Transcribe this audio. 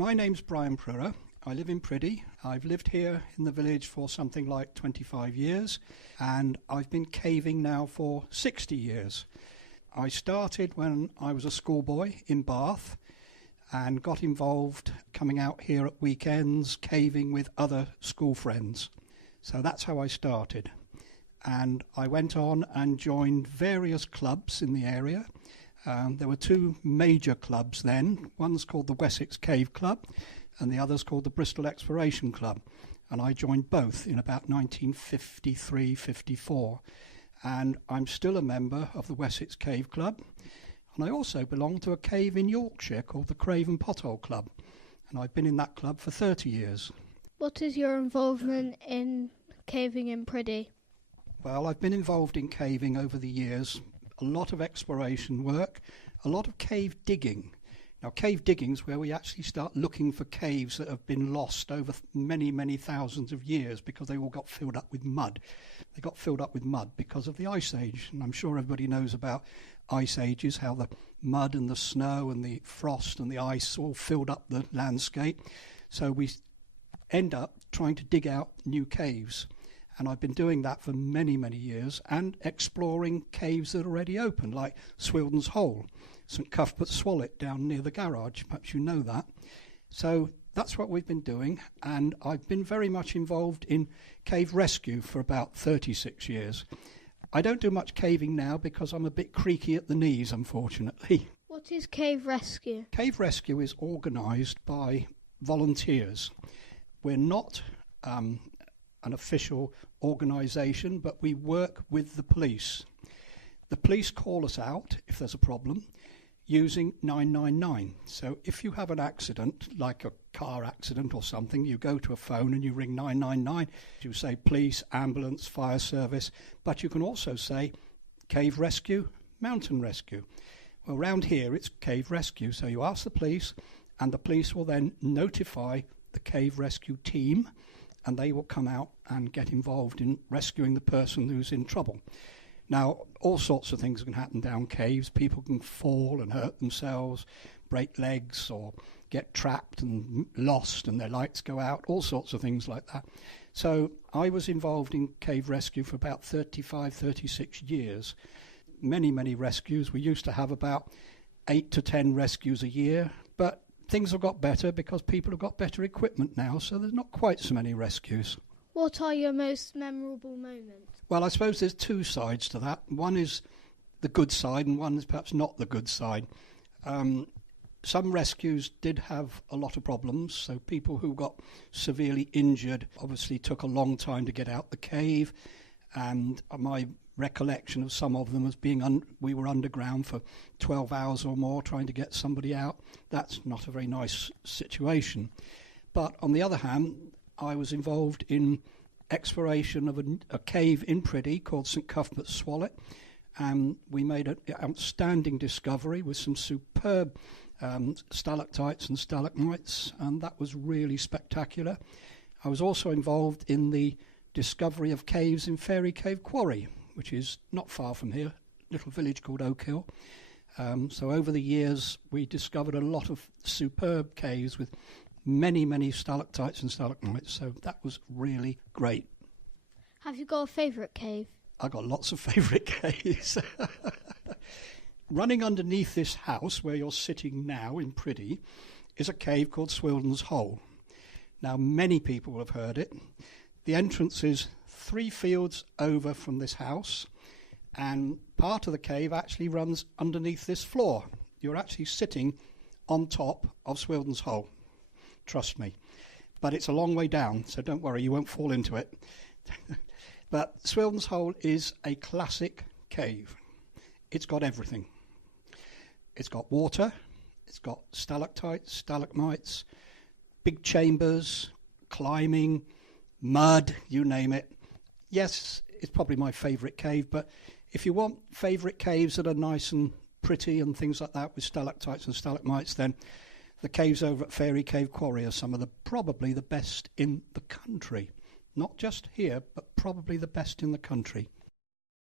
My name's Brian Prewer. I live in Priddy. I've lived here in the village for something like 25 years, and I've been caving now for 60 years. I started when I was a schoolboy in Bath and got involved coming out here at weekends, caving with other school friends. So that's how I started. And I went on and joined various clubs in the area. There were two major clubs then. One's called the Wessex Cave Club and the other's called the Bristol Exploration Club. And I joined both in about 1953-54. And I'm still a member of the Wessex Cave Club. And I also belong to a cave in Yorkshire called the Craven Pothole Club. And I've been in that club for 30 years. What is your involvement in caving in Priddy? Well, I've been involved in caving over the years. A lot of exploration work, a lot of cave digging. Now, cave digging's where we actually start looking for caves that have been lost over many, many thousands of years because they all got filled up with mud. They got filled up with mud because of the Ice Age. And I'm sure everybody knows about Ice Ages, how the mud and the snow and the frost and the ice all filled up the landscape. So we end up trying to dig out new caves. And I've been doing that for many, many years and exploring caves that are already open, like Swildon's Hole, St Cuthbert's Swallet down near the garage. Perhaps you know that. So that's what we've been doing. And I've been very much involved in cave rescue for about 36 years. I don't do much caving now because I'm a bit creaky at the knees, unfortunately. What is cave rescue? Cave rescue is organised by volunteers. We're not an official organisation, but we work with the police. The police call us out if there's a problem using 999. So if you have an accident, like a car accident or something, you go to a phone and you ring 999. You say police, ambulance, fire service, but you can also say cave rescue, mountain rescue. Well, around here it's cave rescue. So you ask the police, and the police will then notify the cave rescue team, and they will come out and get involved in rescuing the person who's in trouble. Now, all sorts of things can happen down caves. People can fall and hurt themselves, break legs, or get trapped and lost and their lights go out, all sorts of things like that. So I was involved in cave rescue for about 35, 36 years. Many, many rescues. We used to have about 8 to 10 rescues a year, but things have got better because people have got better equipment now, so there's not quite so many rescues. What are your most memorable moments? Well, I suppose there's two sides to that. One is the good side and one is perhaps not the good side. Some rescues did have a lot of problems, so people who got severely injured obviously took a long time to get out the cave, and my recollection of some of them as being we were underground for 12 hours or more trying to get somebody out. That's not a very nice situation. But on the other hand, I was involved in exploration of a cave in Priddy called St Cuthbert's Swallet, and we made an outstanding discovery with some superb stalactites and stalagmites, and that was really spectacular. I was also involved in the discovery of caves in Fairy Cave Quarry, which is not far from here, a little village called Oak Hill. So over the years, we discovered a lot of superb caves with many, many stalactites and stalagmites. So that was really great. Have you got a favourite cave? I've got lots of favourite caves. Running underneath this house where you're sitting now in Priddy is a cave called Swildon's Hole. Now, many people will have heard it. The entrance is 3 fields over from this house, and part of the cave actually runs underneath this floor. You're actually sitting on top of Swildon's Hole, trust me. But it's a long way down, so don't worry, you won't fall into it. But Swildon's Hole is a classic cave. It's got everything. It's got water, it's got stalactites, stalagmites, big chambers, climbing, mud, you name it. Yes, it's probably my favourite cave, but if you want favourite caves that are nice and pretty and things like that with stalactites and stalagmites, then the caves over at Fairy Cave Quarry are some of probably the best in the country. Not just here, but probably the best in the country.